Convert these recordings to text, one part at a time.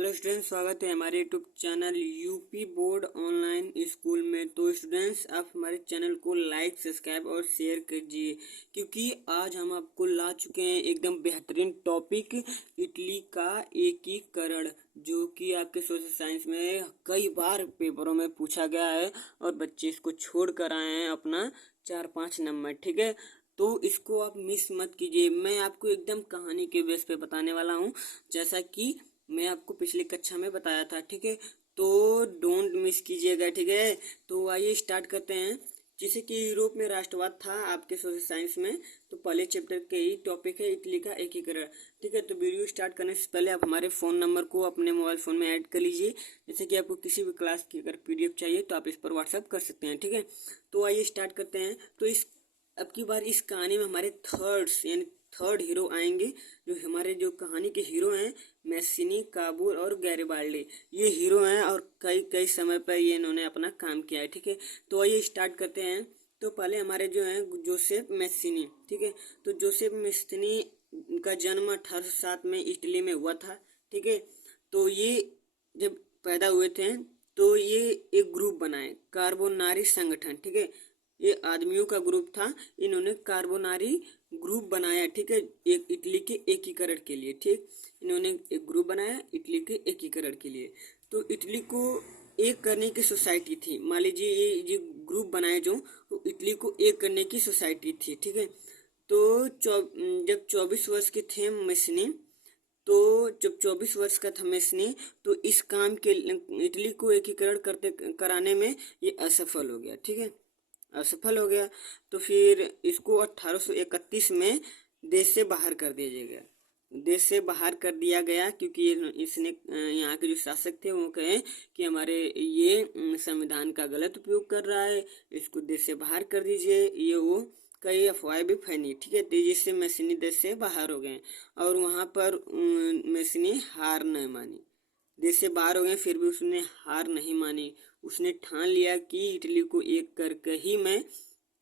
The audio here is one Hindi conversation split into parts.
हेलो स्टूडेंट्स, स्वागत है हमारे YouTube channel UP board online school में। तो स्टूडेंट्स, आप हमारे चैनल को लाइक, सब्सक्राइब और शेयर कीजिए, क्योंकि आज हम आपको ला चुके हैं एकदम बेहतरीन टॉपिक, इटली का एकीकरण, जो कि आपके सोशल साइंस में कई बार पेपरों में पूछा गया है और बच्चे इसको छोड़ कर आए हैं अपना 4-5 नंबर। ठीक है, तो इसको आप मिस मत कीजिए। मैं आपको एकदम कहानी के बेस पे बताने वाला हूँ, जैसा कि मैं आपको पिछली कक्षा में बताया था। ठीक है, तो डोंट मिस कीजिएगा। ठीक है, तो आइए स्टार्ट करते हैं। जैसे कि यूरोप में राष्ट्रवाद था आपके सोशल साइंस में, तो पहले चैप्टर के ही टॉपिक है इटली का एकीकरण। ठीक है, तो वीडियो स्टार्ट करने से पहले आप हमारे फ़ोन नंबर को अपने मोबाइल फ़ोन में ऐड कर लीजिए। जैसे कि आपको किसी भी क्लास की अगर पीडीएफ चाहिए तो आप इस पर व्हाट्सएप कर सकते हैं। ठीक है, तो आइए स्टार्ट करते हैं। तो अब की बार इस कहानी में हमारे थर्ड हीरो आएंगे। जो कहानी के हीरो हैं मैसिनी, काबूल और गैरिबाल्डी, ये हीरो हैं और कई कई समय पर ये इन्होंने अपना काम किया है। ठीक है, तो आइए स्टार्ट करते हैं। तो पहले हमारे जो हैं जोसेफ मैसिनी। ठीक है, तो जोसेफ मैसिनी का जन्म 1807 में इटली में हुआ था। ठीक है, तो ये जब पैदा हुए थे तो ये एक ग्रुप बनाए, कार्बोनारी संगठन। ठीक है, ये आदमियों का ग्रुप था, इन्होंने कार्बोनारी ग्रुप बनाया। ठीक है, एक इटली के एकीकरण के लिए। ठीक, इन्होंने एक ग्रुप बनाया इटली के एकीकरण के लिए। तो इटली को एक करने की सोसाइटी थी। मान लीजिए ये ग्रुप बनाए जो, तो इटली को एक करने की सोसाइटी थी। ठीक है, तो जब 24 वर्ष के थे मैसिनी, तो जब 24 वर्ष का था मैसिनी, तो इस काम के इटली को एकीकरण कराने में ये असफल हो गया। ठीक है, असफल हो गया, तो फिर इसको 1831 में देश से बाहर कर दिया गया। देश से बाहर कर दिया गया क्योंकि इसने यहाँ के जो शासक थे वो कहे कि हमारे ये संविधान का गलत उपयोग कर रहा है, इसको देश से बाहर कर दीजिए। ये वो कई अफवाहें भी फैली। ठीक है, तेजी से मैसिनी देश से बाहर हो गए और वहाँ पर मैसिनी हार नहीं मानी। देश से बाहर हो गए, फिर भी उसने हार नहीं मानी। उसने ठान लिया कि इटली को एक करके ही मैं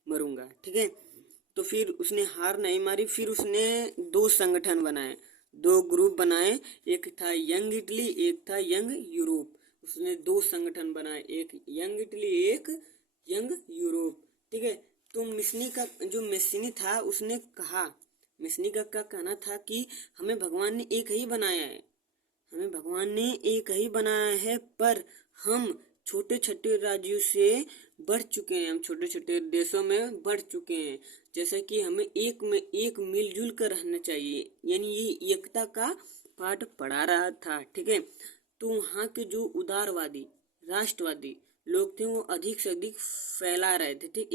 मरूंगा। ठीक है, तो फिर उसने हार नहीं मारी। फिर उसने दो संगठन बनाए, दो ग्रुप बनाए, एक था यंग इटली, एक था यंग यूरोप। उसने दो संगठन बनाए, एक यंग इटली, एक यंग यूरोप। ठीक है, तो मैसिनी था, उसने कहा, मैसिनी का कहना था कि हमें भगवान ने एक ही बनाया है, हमें भगवान ने एक ही बनाया है, पर हम छोटे छोटे राज्यों से बढ़ चुके हैं, हम छोटे छोटे देशों में बढ़ चुके हैं। जैसे कि हमें एक मिलजुल कर रहना चाहिए, यानी ये एकता का पाठ पढ़ा रहा था। ठीक है, तो वहाँ के जो उदारवादी राष्ट्रवादी लोग थे वो अधिक से अधिक फैला रहे थे। ठीक,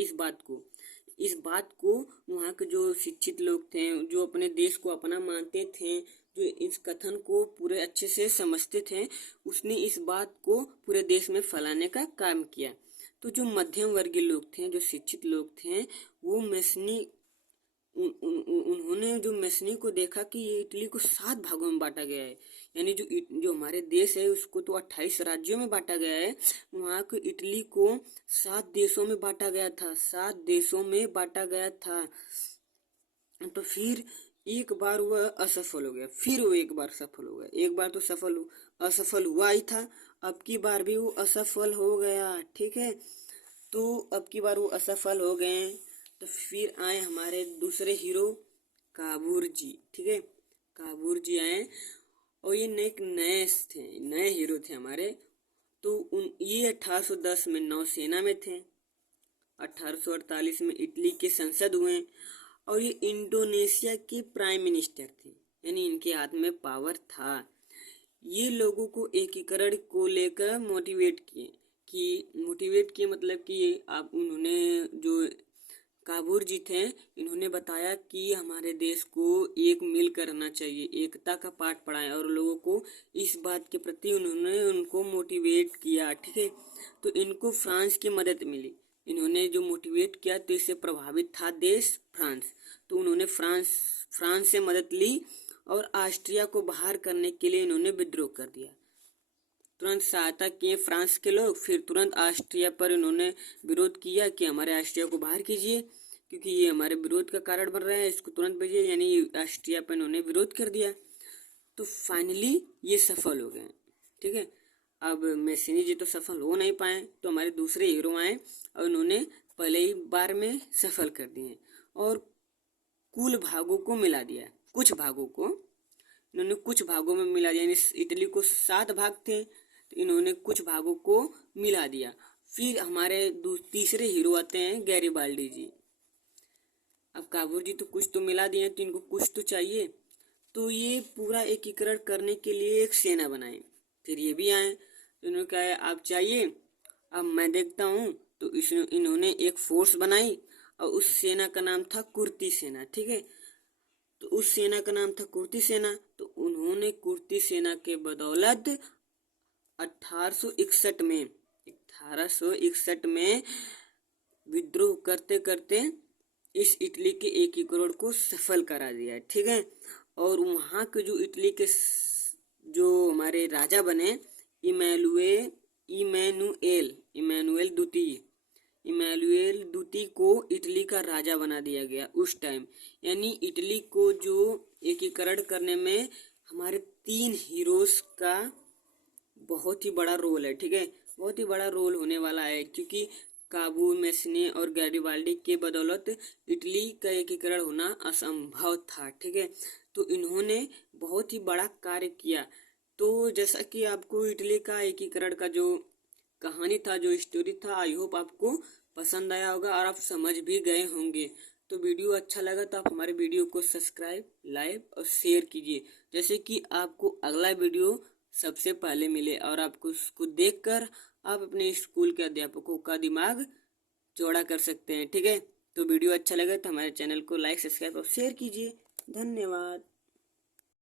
इस बात को वहाँ के जो शिक्षित लोग थे, जो अपने देश को अपना मानते थे, जो इस कथन को पूरे अच्छे से समझते थे, उसने इस बात को पूरे देश में फैलाने का काम किया। तो जो मध्यम वर्गीय लोग थे, जो शिक्षित लोग थे, वो उन्होंने जो मैसिनी को देखा कि ये इटली को 7 भागों में बांटा गया है, यानी जो हमारे देश है उसको तो 28 राज्यों में बांटा गया है, वहाँ को इटली को 7 देशों में बांटा गया था, 7 देशों में बांटा गया था। तो फिर एक बार वह असफल हो गया, फिर वो एक बार सफल हो गया। एक बार तो असफल हुआ ही था, अब की बार भी वो असफल हो गया। ठीक है, तो अब की बार वो असफल हो गए। तो फिर आए हमारे दूसरे हीरो काबूर जी। ठीक है, काबूर जी आए और ये नए हीरो थे हमारे। तो ये 1810 में नौसेना में थे, 1848 में इटली के संसद हुए और ये इंडोनेशिया के प्राइम मिनिस्टर थे, यानी इनके हाथ में पावर था। ये लोगों को एकीकरण को लेकर मोटिवेट किए, मतलब कि आप उन्होंने जो काबूर जी थे, इन्होंने बताया कि हमारे देश को एक मिल करना चाहिए, एकता का पाठ पढ़ाएं और लोगों को इस बात के प्रति उन्होंने उनको मोटिवेट किया। ठीक है, तो इनको फ्रांस की मदद मिली। इन्होंने जो मोटिवेट किया तो इससे प्रभावित था देश फ्रांस, तो उन्होंने फ्रांस से मदद ली और ऑस्ट्रिया को बाहर करने के लिए इन्होंने विद्रोह कर दिया। तुरंत सहायता किए फ्रांस के लोग, फिर तुरंत ऑस्ट्रिया पर इन्होंने विरोध किया कि हमारे ऑस्ट्रिया को बाहर कीजिए, क्योंकि ये हमारे विरोध का कारण बन रहा है, इसको तुरंत भेजिए, यानी ऑस्ट्रिया पर इन्होंने विरोध कर दिया। तो फाइनली ये सफल हो गए। ठीक है। अब मैसिनी जी तो सफल हो नहीं पाए, तो हमारे दूसरे हीरो आए और उन्होंने पहले ही बार में सफल कर दिए और कुल भागों को मिला दिया। कुछ भागों को इन्होंने कुछ भागों में मिला दिया, यानी इटली को 7 भाग थे तो इन्होंने कुछ भागों को मिला दिया। फिर हमारे तीसरे हीरो आते हैं गैरिबाल्डी जी। अब काबूर जी तो कुछ तो मिला दिए तो इनको कुछ तो चाहिए, तो ये पूरा एकीकरण करने के लिए एक सेना बनाए। फिर ये भी आए तो इन्होंने कहा आप चाहिए, अब मैं देखता हूँ। तो इन्होंने एक फोर्स बनाई और उस सेना का नाम था कुर्ती सेना, ठीक है। तो उस सेना का नाम था कुर्ती सेना। तो उन्होंने कुर्ती सेना के बदौलत 1861 में विद्रोह करते करते इस इटली के एकीकरण को सफल करा दिया, ठीक है। और वहाँ के जो इटली के जो हमारे राजा बने इमैनुएल द्वितीय को इटली का राजा बना दिया गया उस टाइम। यानी इटली को जो एकीकरण करने में हमारे 3 हीरोज का बहुत ही बड़ा रोल है, ठीक है। बहुत ही बड़ा रोल होने वाला है, क्योंकि काबू, मैसिनी और गैरिबाल्डी के बदौलत इटली का एकीकरण होना असंभव था, ठीक है। तो इन्होंने बहुत ही बड़ा कार्य किया। तो जैसा कि आपको इटली का एकीकरण का जो कहानी था, जो स्टोरी था, आई होप आपको पसंद आया होगा और आप समझ भी गए होंगे। तो वीडियो अच्छा लगा तो आप हमारे वीडियो को सब्सक्राइब, लाइक और शेयर कीजिए, जैसे कि आपको अगला वीडियो सबसे पहले मिले और आपको उसको देखकर आप अपने स्कूल के अध्यापकों का दिमाग चौड़ा कर सकते हैं, ठीक है। तो वीडियो अच्छा लगा तो हमारे चैनल को लाइक, सब्सक्राइब और शेयर कीजिए। धन्यवाद।